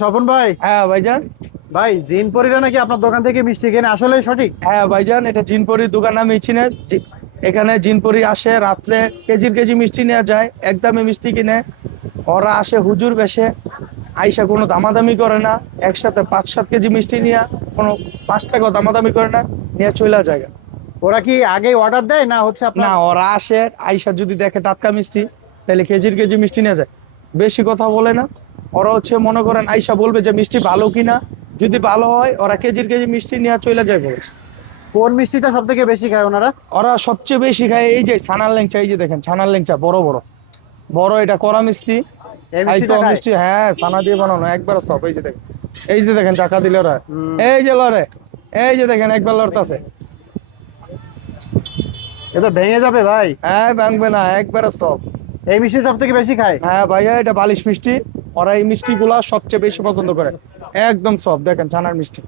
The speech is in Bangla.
স্বপন ভাই। হ্যাঁ ভাইজান। ভাই জিনপরিরা নাকি আপনার দোকান থেকে মিষ্টি কেনে, আসলে সঠিক? হ্যাঁ ভাইজান, এটা জিনপরির দোকান, আমি চিনি। এখানে জিনপরি আসে রাত্রে, কেজির কেজি মিষ্টি নেওয়া যায়, একদমই মিষ্টি কিনে। ওরা আসে হুজুর বেশে, আইসা কোনো দামাদামি করে না। একসাথে 5-7 কেজি মিষ্টি নিয়ে কোনো 5 টাকা দামাদামি করে না, নিয়ে চলে যায়। ওরা কি আগে অর্ডার দেয় না হচ্ছে না, আপনার? ওরা আসে, আইসা যদি দেখে টাটকা মিষ্টি, তাহলে কেজির কেজি মিষ্টি নিয়ে যায়। বেশি কথা বলে না। ওরা হচ্ছে মনে করেন আইসা বলবে যে মিষ্টি ভালো কিনা, যদি ভালো হয় ওরা কেজির কেজি মিষ্টি নিয়ে চলে যায় বলছে। কোন মিষ্টিটা সব থেকে বেশি খায় ওনারা? ওরা সবচেয়ে বেশি খায় এই যে ছানার ল্যাংচা, এই যে দেখেন ছানার ল্যাংচা, বড় বড় বড়, এটা কড়া মিষ্টি। এই এই তো মিষ্টিটা খায়? মিষ্টি, হ্যাঁ, ছানা দিয়ে বানানো একবার সব। এই যে দেখেন, এই যে দেখেন টাকা দিলে ওরা, হুম। এই যে লড়ে, এই যে দেখেন একবার লড়তাছে। এ তো ভেঙে যাবে ভাই। হ্যাঁ, ভাঙবে না, একবার সব। এই মিষ্টি সব থেকে বেশি খায়? হ্যাঁ ভাইয়া, এটা বালিশ মিষ্টি। ওরা এই মিষ্টি গুলা সবচেয়ে বেশি পছন্দ করে। একদম সব, দেখেন ছানার মিষ্টি।